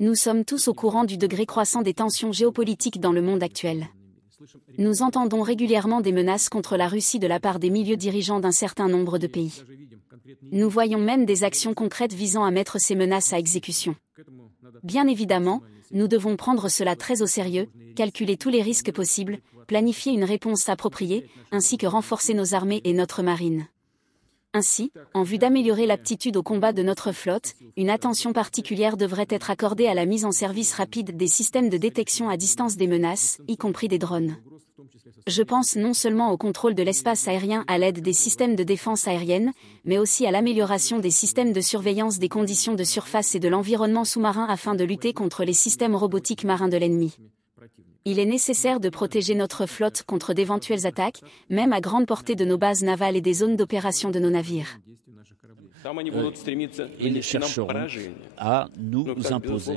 Nous sommes tous au courant du degré croissant des tensions géopolitiques dans le monde actuel. Nous entendons régulièrement des menaces contre la Russie de la part des milieux dirigeants d'un certain nombre de pays. Nous voyons même des actions concrètes visant à mettre ces menaces à exécution. Bien évidemment, nous devons prendre cela très au sérieux, calculer tous les risques possibles, planifier une réponse appropriée, ainsi que renforcer nos armées et notre marine. Ainsi, en vue d'améliorer l'aptitude au combat de notre flotte, une attention particulière devrait être accordée à la mise en service rapide des systèmes de détection à distance des menaces, y compris des drones. Je pense non seulement au contrôle de l'espace aérien à l'aide des systèmes de défense aérienne, mais aussi à l'amélioration des systèmes de surveillance des conditions de surface et de l'environnement sous-marin afin de lutter contre les systèmes robotiques marins de l'ennemi. Il est nécessaire de protéger notre flotte contre d'éventuelles attaques, même à grande portée de nos bases navales et des zones d'opération de nos navires. Ils chercheront à nous imposer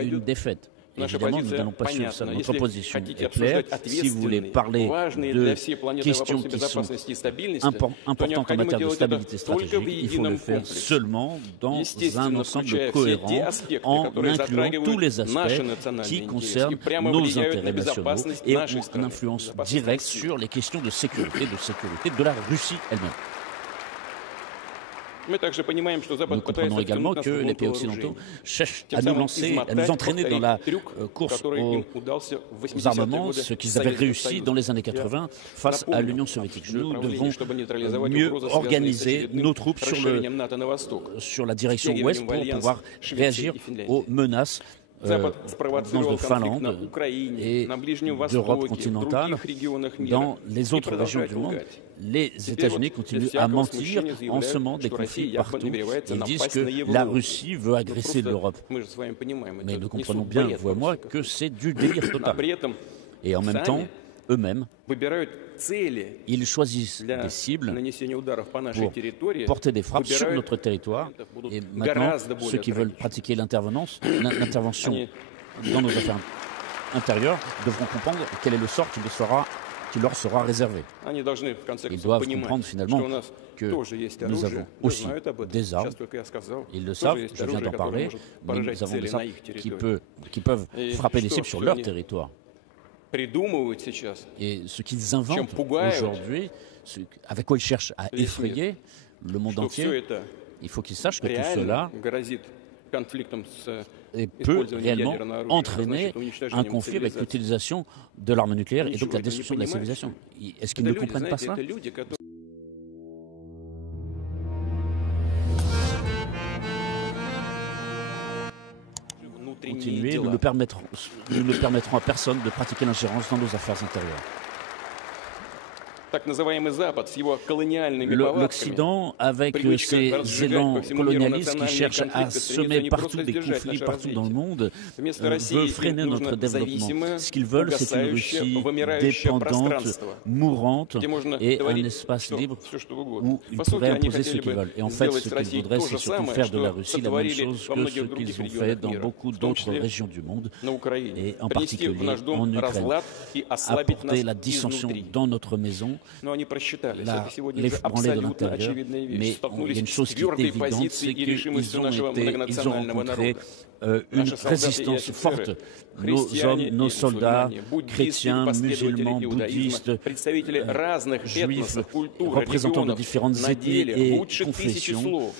une défaite. Évidemment, nous n'allons pas suivre ça. Notre position est claire. Si vous voulez parler de questions qui sont importantes en matière de stabilité stratégique, il faut le faire seulement dans un ensemble cohérent, en incluant tous les aspects qui concernent nos intérêts nationaux et ont une influence directe sur les questions de sécurité de la Russie elle-même. Nous comprenons également que les pays occidentaux cherchent à nous lancer, à nous entraîner dans la course aux armements, ce qu'ils avaient réussi dans les années 80 face à l'Union soviétique. Nous devons mieux organiser nos troupes sur la direction ouest pour pouvoir réagir aux menaces de Finlande et d'Europe continentale. Dans les autres régions du monde, les États-Unis continuent à mentir en semant des conflits partout. Ils disent que la Russie veut agresser l'Europe. Mais nous comprenons bien, vous et moi, que c'est du délire total. Et en même temps, eux-mêmes, ils choisissent des cibles pour porter des frappes sur notre territoire. Et maintenant, ceux qui veulent pratiquer l'intervention dans nos affaires intérieures devront comprendre quel est le sort qui leur sera réservé. Ils doivent comprendre finalement que nous avons aussi des armes. Ils le savent, je viens d'en parler, mais nous avons des armes qui peuvent frapper des cibles sur leur territoire. Et ce qu'ils inventent aujourd'hui, avec quoi ils cherchent à effrayer le monde entier, il faut qu'ils sachent que tout cela peut réellement entraîner un conflit avec l'utilisation de l'arme nucléaire et donc la destruction de la civilisation. Est-ce qu'ils ne comprennent pas cela ? Continuer, nous ne permettrons à personne de pratiquer l'ingérence dans nos affaires intérieures. L'Occident, avec ses élans colonialistes qui cherchent à semer partout des conflits partout dans le monde, veut freiner notre développement. Ce qu'ils veulent, c'est une Russie dépendante, mourante et un espace libre où ils pourraient imposer ce qu'ils veulent. Et en fait, ce qu'ils voudraient, c'est surtout faire de la Russie la même chose que ce qu'ils ont fait dans beaucoup d'autres régions du monde, et en particulier en Ukraine. Apporter la dissension dans notre maison, l'ébranler de l'intérieur, mais il y a une chose qui est évidente, c'est qu'ils ont rencontré une résistance forte. Nos hommes, nos soldats, chrétiens, musulmans, bouddhistes, juifs, représentants de différentes ethnies et confessions,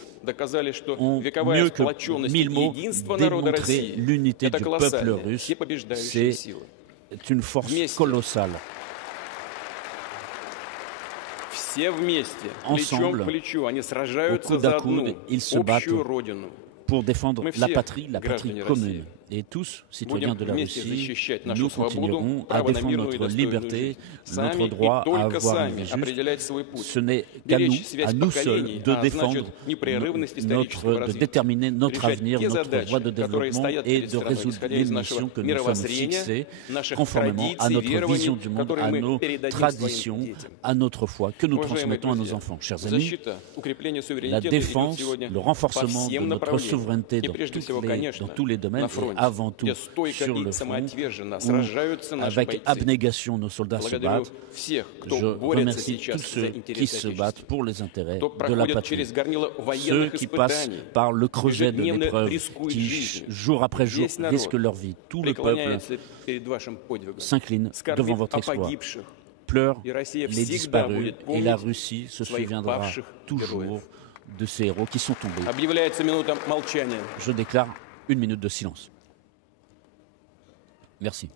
ont mieux que 1000 mots démontré l'unité du peuple russe. C'est une force colossale. Ensemble, au coude à coude, ils se battent pour défendre la patrie commune. Et tous, citoyens de la Russie, nous continuerons à défendre notre liberté, notre droit à avoir une vie juste. Ce n'est qu'à nous seuls, de défendre, de déterminer notre avenir, notre voie de développement et de résoudre les missions que nous sommes fixées, conformément à notre vision du monde, à nos traditions, à notre foi, que nous transmettons à nos enfants. Chers amis, la défense, le renforcement de notre souveraineté dans tous les domaines, avant tout sur le front, où avec abnégation nos soldats se battent. Je remercie tous ceux qui se battent pour les intérêts de la patrie. Ceux qui passent par le creuset de l'épreuve, qui jour après jour risquent leur vie. Tout le peuple s'incline devant votre exploit. Pleurent les disparus et la Russie se souviendra toujours de ces héros qui sont tombés. Je déclare 1 minute de silence. Merci.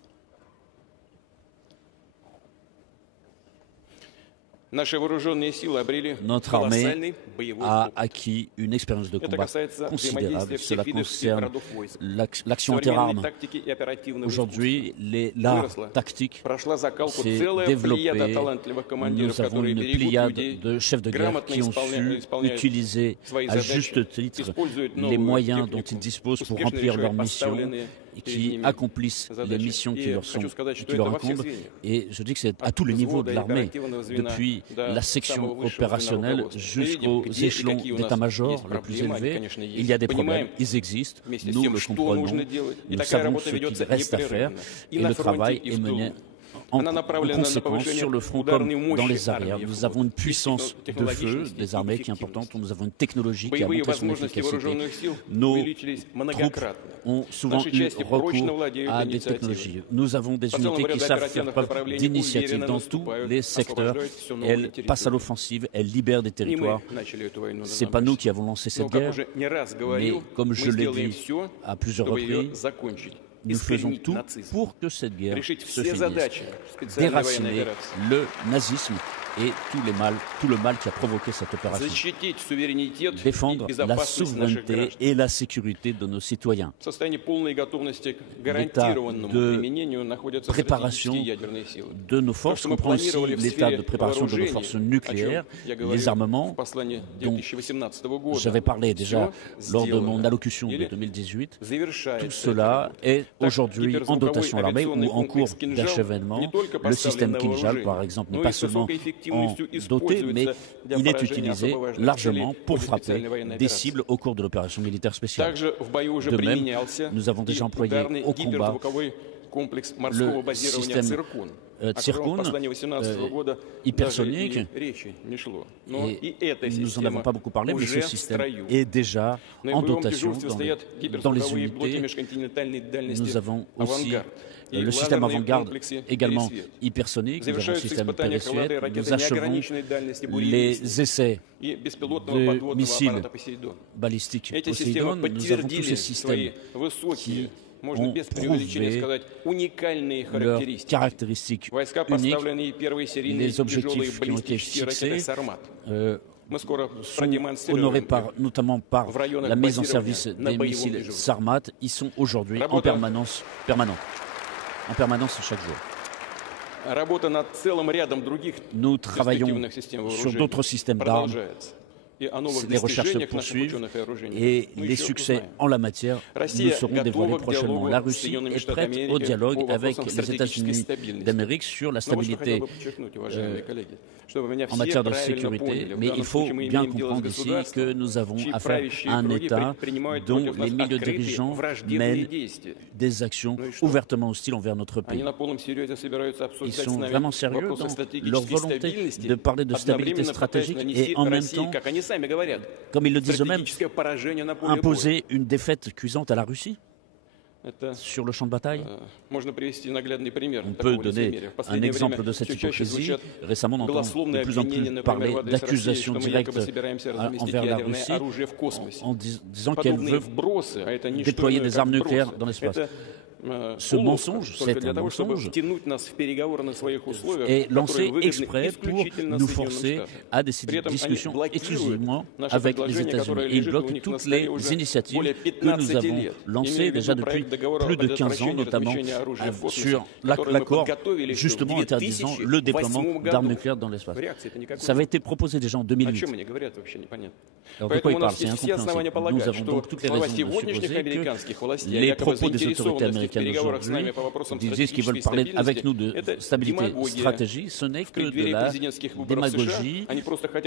Notre armée a acquis une expérience de combat considérable. Cela concerne l'action en terre-armes. Aujourd'hui, l'art tactique s'est développé. Nous avons une pléiade de chefs de guerre qui ont su utiliser à juste titre les moyens dont ils disposent pour remplir leurs missions, qui accomplissent les missions qui leur incombent. Et je dis que c'est à tous les niveaux de l'armée, depuis la section opérationnelle jusqu'aux échelons d'état-major les plus élevés. Il y a des problèmes, ils existent, nous le comprenons, nous savons ce qu'il reste à faire et le travail est mené en conséquence sur le front comme dans les arrières. Nous avons une puissance de feu des armées qui est importante, nous avons une technologie qui a montré son efficacité. Nos troupes ont souvent eu recours à des technologies. Nous avons des unités qui savent faire preuve d'initiative dans tous les secteurs. Elles passent à l'offensive, elles libèrent des territoires. Ce n'est pas nous qui avons lancé cette guerre, mais comme je l'ai dit à plusieurs reprises, nous faisons tout pour que cette guerre se finisse. Déraciner le nazisme et tout le mal qui a provoqué cette opération. Défendre la souveraineté et la sécurité de nos citoyens. L'état de préparation de nos forces comprend aussi l'état de préparation de nos forces nucléaires, les armements dont j'avais parlé déjà lors de mon allocution de 2018. Tout cela est aujourd'hui en dotation à l'armée ou en cours d'achèvement. Le système Kinjal, par exemple, n'est pas seulement en doté, mais il est utilisé largement pour frapper des cibles au cours de l'opération militaire spéciale. De même, nous avons déjà employé au combat le système Tsirkon hypersonique, et nous n'en avons pas beaucoup parlé, mais ce système est déjà en dotation dans les unités. Nous avons aussi le système avant-garde également hypersonique, nous avons le système Peressuet, nous achevons les essais de missiles balistiques Poséidon, nous avons tous ces systèmes qui ont prouvé leurs caractéristiques uniques. Les objectifs qui ont été fixés sont honorés notamment par la mise en service des missiles Sarmat. Ils sont aujourd'hui en permanence chaque jour. Nous travaillons sur d'autres systèmes d'armes. Les recherches se poursuivent et les succès en la matière nous seront dévoilés prochainement. La Russie est prête au dialogue avec les États-Unis d'Amérique sur la stabilité en matière de sécurité, mais il faut bien comprendre ici que nous avons affaire à un État dont les milieux dirigeants mènent des actions ouvertement hostiles envers notre pays. Ils sont vraiment sérieux dans leur volonté de parler de stabilité stratégique et en même temps, comme ils le disent eux-mêmes, imposer une défaite cuisante à la Russie sur le champ de bataille. On peut donner un exemple de cette hypocrisie. Récemment, on entend de plus en plus parler d'accusations directes envers la Russie en disant qu'elle veut déployer des armes nucléaires dans l'espace. Ce mensonge, c'est un mensonge, est lancé exprès pour nous forcer à des discussions exclusivement avec les États-Unis. Et il bloque toutes les initiatives que nous avons lancées déjà depuis plus de 15 ans, notamment sur l'accord justement interdisant le déploiement d'armes nucléaires dans l'espace. Ça avait été proposé déjà en 2008. Alors de quoi il parle? C'est incompréhensible. Nous avons donc toutes les raisons de supposer que les propos des autorités américaines américaines aujourd'hui disent qu'ils veulent parler avec nous de stabilité stratégique, ce n'est que de la démagogie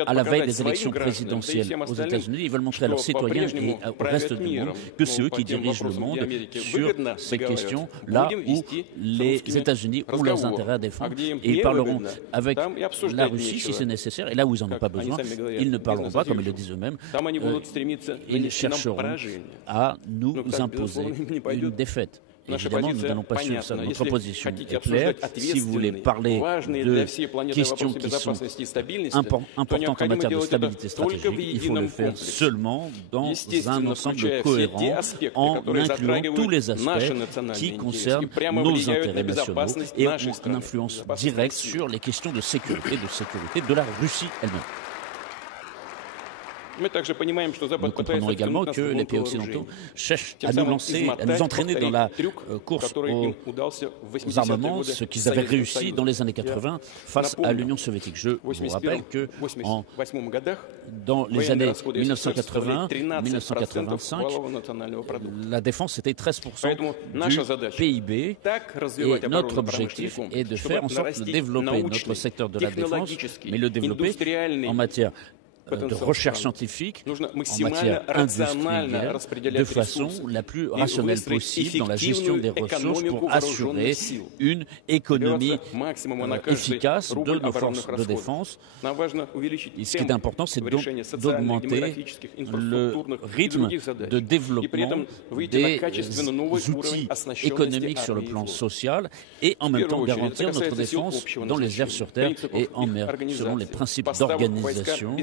à la veille des élections présidentielles aux États-Unis. Ils veulent montrer à leurs citoyens et au reste du monde que c'est eux qui dirigent le monde sur ces questions, là où les États-Unis ont leurs intérêts à défendre. Et ils parleront avec la Russie si c'est nécessaire, et là où ils n'en ont pas besoin, ils ne parleront pas, comme ils le disent eux-mêmes. Ils chercheront à nous imposer une défaite. Évidemment, nous n'allons pas suivre ça. Notre position est claire. Si vous voulez parler de questions qui sont importantes en matière de stabilité stratégique, il faut le faire seulement dans un ensemble cohérent, en incluant tous les aspects qui concernent nos intérêts nationaux et ont une influence directe sur les questions de sécurité de la Russie elle-même. Nous comprenons également que les pays occidentaux cherchent à nous lancer, à nous entraîner dans la course aux armements, ce qu'ils avaient réussi dans les années 80 face à l'Union soviétique. Je vous rappelle que dans les années 1980-1985, la défense était 13% du PIB et notre objectif est de faire en sorte de développer notre secteur de la défense, mais le développer en matière de recherche scientifique, en matière industrielle, de façon la plus rationnelle possible dans la gestion des ressources pour assurer une économie efficace de nos forces de défense. Et ce qui est important, c'est d'augmenter le rythme de développement des outils économiques sur le plan social et en même temps garantir notre défense dans les airs, sur terre et en mer, selon les principes d'organisation,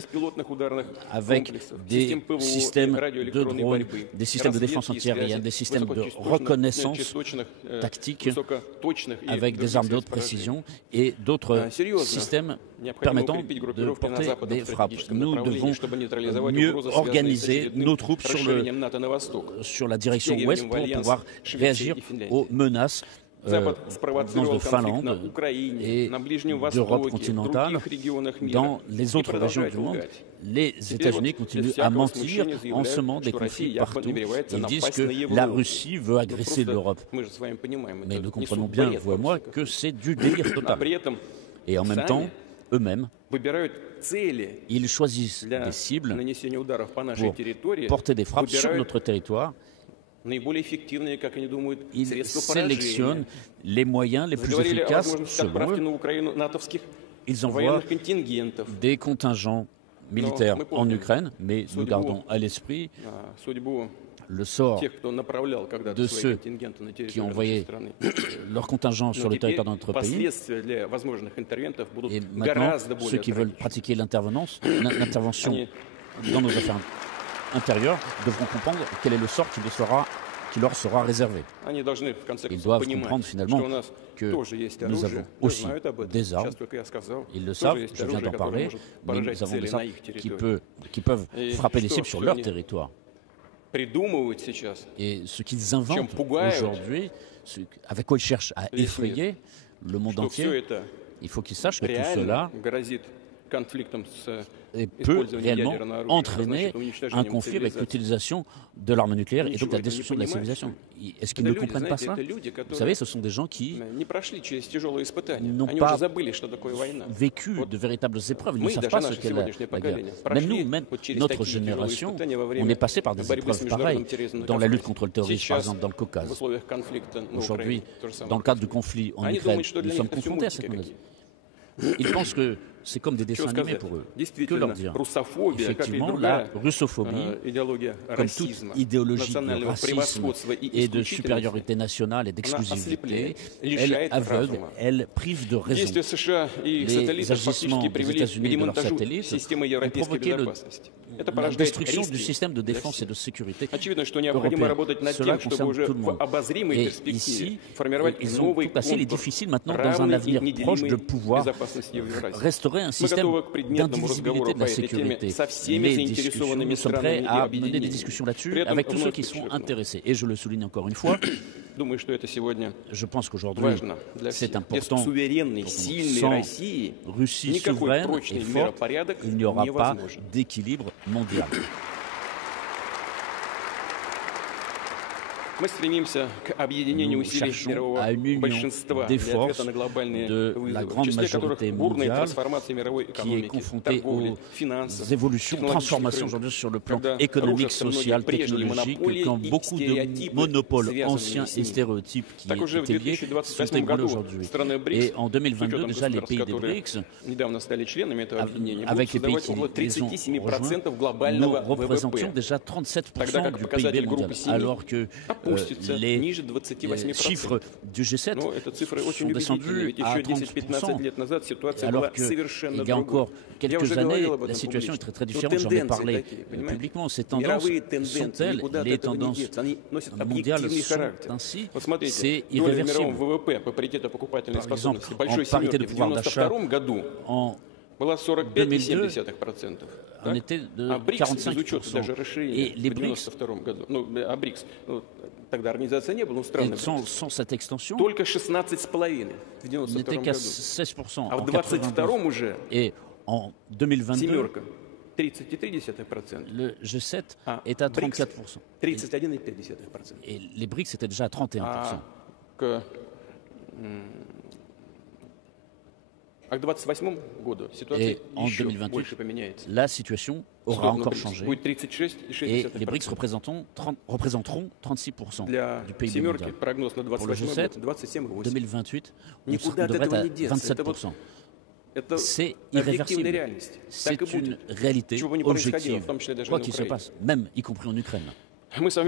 avec des systèmes de drones, des systèmes de défense antiaérienne, des systèmes de reconnaissance tactique avec des armes de haute précision et d'autres systèmes permettant de porter des frappes. Nous devons mieux organiser nos troupes sur la direction ouest pour pouvoir réagir aux menaces de Finlande et d'Europe continentale. Dans les autres régions du monde, les États-Unis continuent à mentir en semant des conflits partout. Ils disent que la Russie veut agresser l'Europe. Mais nous comprenons bien, vous et moi, que c'est du délire total. Et en même temps, eux-mêmes, ils choisissent des cibles pour porter des frappes sur notre territoire. Ils sélectionnent les moyens les plus efficaces selon eux. Ils envoient des contingents militaires en Ukraine, mais nous gardons à l'esprit le sort de ceux qui ont envoyé leur contingent sur le territoire de notre pays. Et maintenant, ceux qui veulent pratiquer l'intervention dans nos affaires intérieurs devront comprendre quel est le sort qui leur sera réservé. Ils doivent comprendre finalement que nous avons aussi des armes. Ils le savent, je viens d'en parler, mais nous avons des armes qui peuvent frapper les cibles sur leur territoire. Et ce qu'ils inventent aujourd'hui, avec quoi ils cherchent à effrayer le monde entier, il faut qu'ils sachent que tout cela peut réellement entraîner un conflit avec l'utilisation de l'arme nucléaire et donc la destruction de la civilisation. Est-ce qu'ils ne comprennent pas ça? Vous savez, ce sont des gens qui n'ont pas vécu de véritables épreuves. Ils ne savent pas ce qu'est la guerre. Même nous, même notre génération, on est passé par des épreuves pareilles. Dans la lutte contre le terrorisme, par exemple, dans le Caucase. Aujourd'hui, dans le cadre du conflit en Ukraine, nous sommes confrontés à cette menace. Ils pensent que c'est comme des dessins animés pour eux. Que leur dire? Effectivement, la russophobie, comme toute idéologie de racisme et de supériorité nationale et d'exclusivité, elle aveugle, elle prive de raison. Les agissements des États-Unis et de leurs satellites ont provoqué la destruction du système de défense et de sécurité européen. Cela concerne tout le monde. Et ici, ils ont tout passé. Il est difficile maintenant, dans un avenir proche, de pouvoir restaurer un système d'indivisibilité de la sécurité. Nous sommes prêts à mener des discussions là-dessus avec tous ceux qui sont intéressés. Et je le souligne encore une fois, je pense qu'aujourd'hui, c'est important. Sans Russie souveraine et forte, il n'y aura pas d'équilibre mondial. Nous cherchons à une union des forces de la grande majorité mondiale qui est confrontée aux évolutions, transformations aujourd'hui sur le plan économique, social, technologique, quand beaucoup de monopoles anciens et stéréotypes qui étaient liés sont ébranlés aujourd'hui. Et en 2022, déjà, les pays des BRICS, avec les pays qui les ont rejoints, nous représentions déjà 37% du PIB mondial, alors que les chiffres du G7 sont descendus à 30%, alors qu'il y a encore quelques années, la situation est très différente. J'en ai parlé publiquement. Ces tendances sont telles, les tendances mondiales sont ainsi, c'est irréversible. Par exemple, en parité de pouvoir d'achat, en 2002, on était de 45%. Et les BRICS, et sans cette extension, n'était qu'à 16% en 1992. Et en 2022, le G7 est à 34%. Et les BRICS étaient déjà à 31%. Et en 2028, la situation aura encore changé et les BRICS représenteront 36% du PIB mondial. Pour le G7, 2028, on devrait être à 27%. C'est irréversible. C'est une réalité objective, quoi qu'il se passe, même y compris en Ukraine. Nous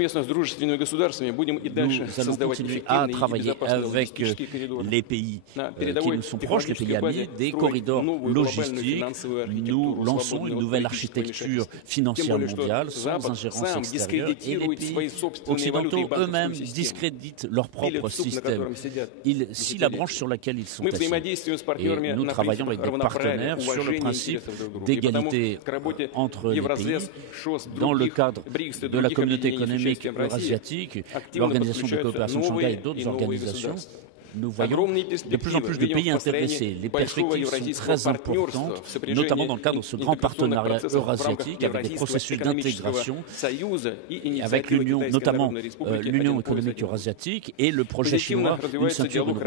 allons continuer à travailler avec les pays qui nous sont proches, les pays amis, des corridors logistiques. Nous lançons une nouvelle architecture financière mondiale sans ingérence extérieure et les pays occidentaux eux-mêmes discréditent leur propre système. Si la branche sur laquelle ils sont assis. Et nous travaillons avec des partenaires sur le principe d'égalité entre les pays dans le cadre de la communauté économique eurasiatique, l'Organisation de coopération de Shanghai et d'autres organisations. Nous voyons de plus en plus de pays intéressés. Les perspectives sont très importantes, notamment dans le cadre de ce grand partenariat eurasiatique avec des processus d'intégration, avec l'Union, notamment l'Union économique eurasiatique et le projet chinois, une ceinture de route.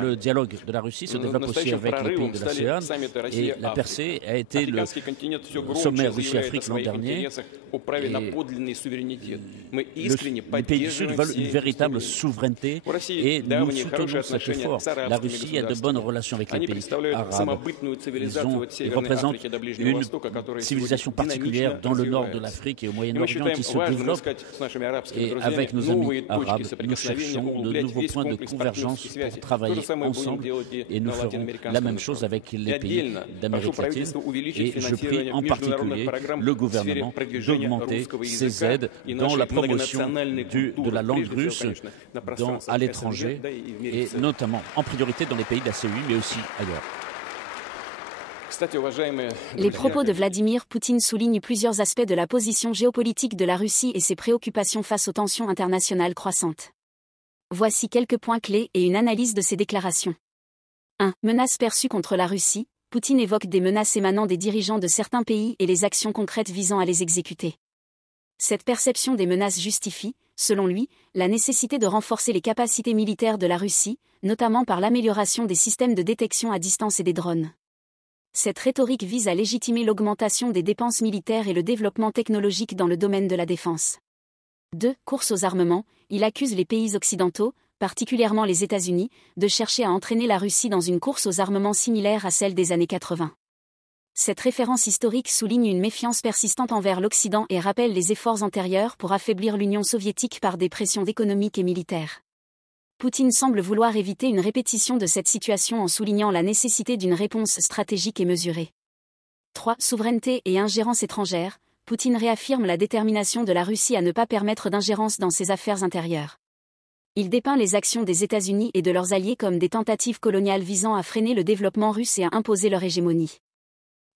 Le dialogue de la Russie se développe aussi avec les pays de l'ASEAN et la percée a été le sommet Russie-Afrique l'an dernier. Les pays du Sud veulent une véritable souveraineté et nous soutenons cet effort. La Russie a de bonnes relations avec les pays arabes. Ils représentent une civilisation particulière dans le nord de l'Afrique et au Moyen-Orient qui se développe. Et avec nos amis arabes, nous cherchons de nouveaux points de convergence pour travailler ensemble et nous ferons la même chose avec les pays d'Amérique latine. Et je prie en particulier le gouvernement d'augmenter ses aides dans la promotion de la langue russe à l'étranger et notamment en priorité dans les pays de la CEI, mais aussi ailleurs. Les propos de Vladimir Poutine soulignent plusieurs aspects de la position géopolitique de la Russie et ses préoccupations face aux tensions internationales croissantes. Voici quelques points clés et une analyse de ces déclarations. 1. Menaces perçues contre la Russie. Poutine évoque des menaces émanant des dirigeants de certains pays et les actions concrètes visant à les exécuter. Cette perception des menaces justifie, selon lui, la nécessité de renforcer les capacités militaires de la Russie, notamment par l'amélioration des systèmes de détection à distance et des drones. Cette rhétorique vise à légitimer l'augmentation des dépenses militaires et le développement technologique dans le domaine de la défense. 2. Course aux armements, il accuse les pays occidentaux, particulièrement les États-Unis, de chercher à entraîner la Russie dans une course aux armements similaire à celle des années 80. Cette référence historique souligne une méfiance persistante envers l'Occident et rappelle les efforts antérieurs pour affaiblir l'Union soviétique par des pressions économiques et militaires. Poutine semble vouloir éviter une répétition de cette situation en soulignant la nécessité d'une réponse stratégique et mesurée. 3. Souveraineté et ingérence étrangère. Poutine réaffirme la détermination de la Russie à ne pas permettre d'ingérence dans ses affaires intérieures. Il dépeint les actions des États-Unis et de leurs alliés comme des tentatives coloniales visant à freiner le développement russe et à imposer leur hégémonie.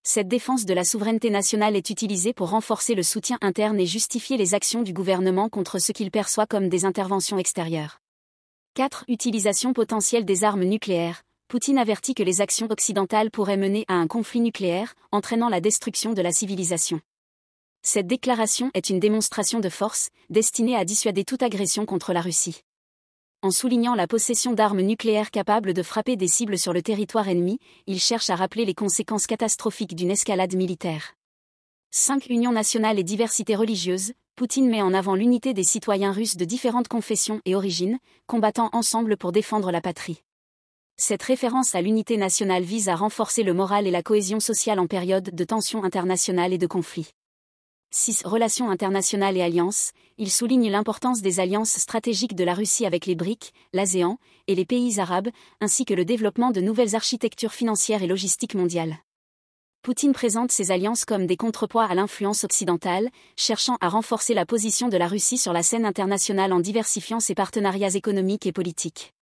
Cette défense de la souveraineté nationale est utilisée pour renforcer le soutien interne et justifier les actions du gouvernement contre ce qu'il perçoit comme des interventions extérieures. 4. Utilisation potentielle des armes nucléaires. Poutine avertit que les actions occidentales pourraient mener à un conflit nucléaire, entraînant la destruction de la civilisation. Cette déclaration est une démonstration de force, destinée à dissuader toute agression contre la Russie. En soulignant la possession d'armes nucléaires capables de frapper des cibles sur le territoire ennemi, il cherche à rappeler les conséquences catastrophiques d'une escalade militaire. 5. Union nationale et diversité religieuse. Poutine met en avant l'unité des citoyens russes de différentes confessions et origines, combattant ensemble pour défendre la patrie. Cette référence à l'unité nationale vise à renforcer le moral et la cohésion sociale en période de tensions internationales et de conflits. 6. Relations internationales et alliances. Il souligne l'importance des alliances stratégiques de la Russie avec les BRICS, l'ASEAN et les pays arabes, ainsi que le développement de nouvelles architectures financières et logistiques mondiales. Poutine présente ces alliances comme des contrepoids à l'influence occidentale, cherchant à renforcer la position de la Russie sur la scène internationale en diversifiant ses partenariats économiques et politiques.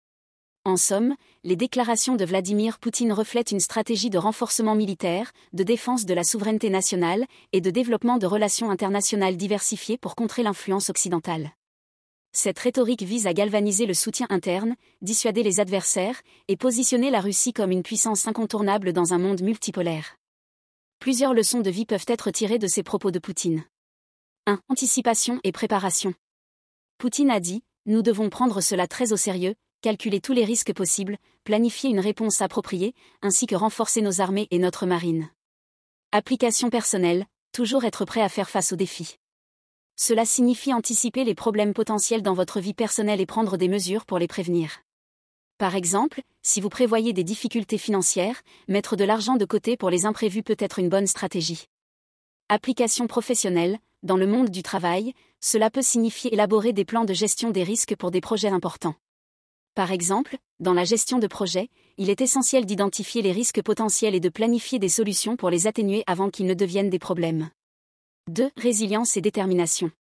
En somme, les déclarations de Vladimir Poutine reflètent une stratégie de renforcement militaire, de défense de la souveraineté nationale et de développement de relations internationales diversifiées pour contrer l'influence occidentale. Cette rhétorique vise à galvaniser le soutien interne, dissuader les adversaires et positionner la Russie comme une puissance incontournable dans un monde multipolaire. Plusieurs leçons de vie peuvent être tirées de ces propos de Poutine. 1. Anticipation et préparation. Poutine a dit « Nous devons prendre cela très au sérieux, calculer tous les risques possibles, planifier une réponse appropriée, ainsi que renforcer nos armées et notre marine. » Application personnelle, toujours être prêt à faire face aux défis. Cela signifie anticiper les problèmes potentiels dans votre vie personnelle et prendre des mesures pour les prévenir. Par exemple, si vous prévoyez des difficultés financières, mettre de l'argent de côté pour les imprévus peut être une bonne stratégie. Application professionnelle, dans le monde du travail, cela peut signifier élaborer des plans de gestion des risques pour des projets importants. Par exemple, dans la gestion de projet, il est essentiel d'identifier les risques potentiels et de planifier des solutions pour les atténuer avant qu'ils ne deviennent des problèmes. 2. Résilience et détermination.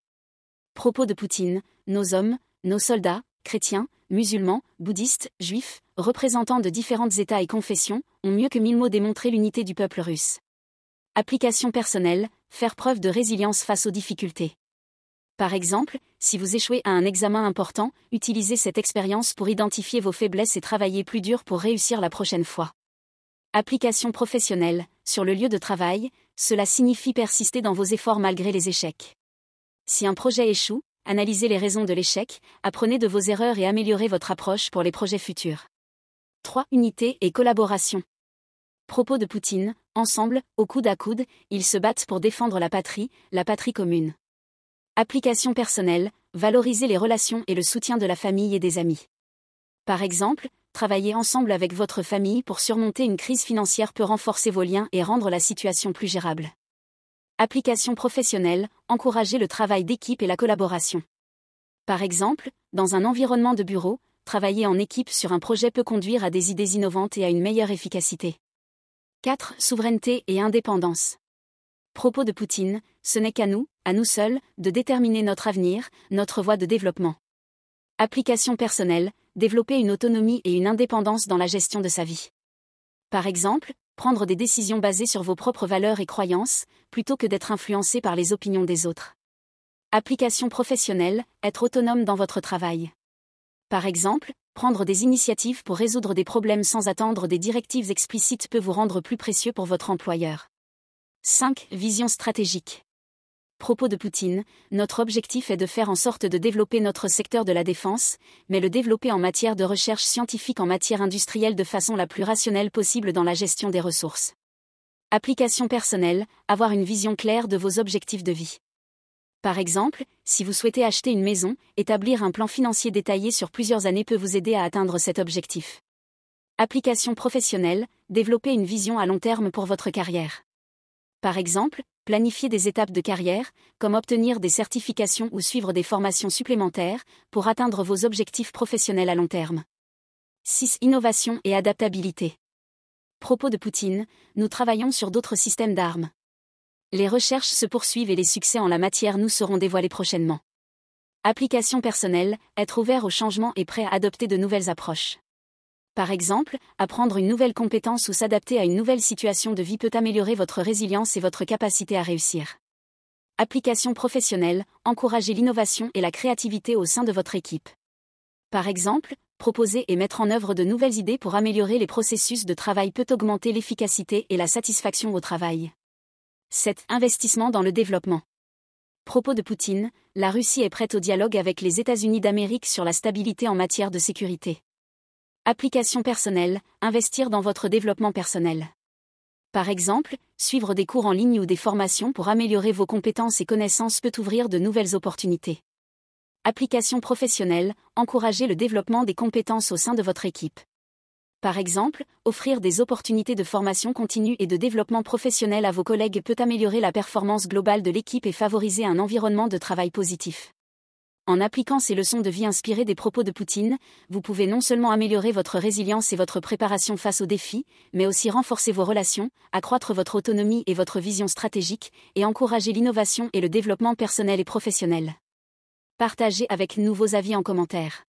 Propos de Poutine, nos hommes, nos soldats, chrétiens, musulmans, bouddhistes, juifs, représentants de différents États et confessions, ont mieux que 1000 mots démontré l'unité du peuple russe. Application personnelle, faire preuve de résilience face aux difficultés. Par exemple, si vous échouez à un examen important, utilisez cette expérience pour identifier vos faiblesses et travailler plus dur pour réussir la prochaine fois. Application professionnelle, sur le lieu de travail, cela signifie persister dans vos efforts malgré les échecs. Si un projet échoue, analysez les raisons de l'échec, apprenez de vos erreurs et améliorez votre approche pour les projets futurs. 3. Unité et collaboration. Propos de Poutine, ensemble, au coude à coude, ils se battent pour défendre la patrie commune. Application personnelle, valorisez les relations et le soutien de la famille et des amis. Par exemple, travailler ensemble avec votre famille pour surmonter une crise financière peut renforcer vos liens et rendre la situation plus gérable. Application professionnelle, encouragez le travail d'équipe et la collaboration. Par exemple, dans un environnement de bureau, travailler en équipe sur un projet peut conduire à des idées innovantes et à une meilleure efficacité. 4. Souveraineté et indépendance. Propos de Poutine, ce n'est qu'à nous seuls, de déterminer notre avenir, notre voie de développement. Application personnelle, développer une autonomie et une indépendance dans la gestion de sa vie. Par exemple, prendre des décisions basées sur vos propres valeurs et croyances, plutôt que d'être influencé par les opinions des autres. Application professionnelle, être autonome dans votre travail. Par exemple, prendre des initiatives pour résoudre des problèmes sans attendre des directives explicites peut vous rendre plus précieux pour votre employeur. 5. Vision stratégique. Propos de Poutine, notre objectif est de faire en sorte de développer notre secteur de la défense, mais le développer en matière de recherche scientifique en matière industrielle de façon la plus rationnelle possible dans la gestion des ressources. Application personnelle, avoir une vision claire de vos objectifs de vie. Par exemple, si vous souhaitez acheter une maison, établir un plan financier détaillé sur plusieurs années peut vous aider à atteindre cet objectif. Application professionnelle, développer une vision à long terme pour votre carrière. Par exemple, planifier des étapes de carrière, comme obtenir des certifications ou suivre des formations supplémentaires, pour atteindre vos objectifs professionnels à long terme. 6. Innovation et adaptabilité. Propos de Poutine, nous travaillons sur d'autres systèmes d'armes. Les recherches se poursuivent et les succès en la matière nous seront dévoilés prochainement. Application personnelle, être ouvert au changement et prêt à adopter de nouvelles approches. Par exemple, apprendre une nouvelle compétence ou s'adapter à une nouvelle situation de vie peut améliorer votre résilience et votre capacité à réussir. Application professionnelle, encourager l'innovation et la créativité au sein de votre équipe. Par exemple, proposer et mettre en œuvre de nouvelles idées pour améliorer les processus de travail peut augmenter l'efficacité et la satisfaction au travail. 7. Investissement dans le développement. Propos de Poutine, la Russie est prête au dialogue avec les États-Unis d'Amérique sur la stabilité en matière de sécurité. Application personnelle, investir dans votre développement personnel. Par exemple, suivre des cours en ligne ou des formations pour améliorer vos compétences et connaissances peut ouvrir de nouvelles opportunités. Application professionnelle, encourager le développement des compétences au sein de votre équipe. Par exemple, offrir des opportunités de formation continue et de développement professionnel à vos collègues peut améliorer la performance globale de l'équipe et favoriser un environnement de travail positif. En appliquant ces leçons de vie inspirées des propos de Poutine, vous pouvez non seulement améliorer votre résilience et votre préparation face aux défis, mais aussi renforcer vos relations, accroître votre autonomie et votre vision stratégique, et encourager l'innovation et le développement personnel et professionnel. Partagez avec nous vos avis en commentaire.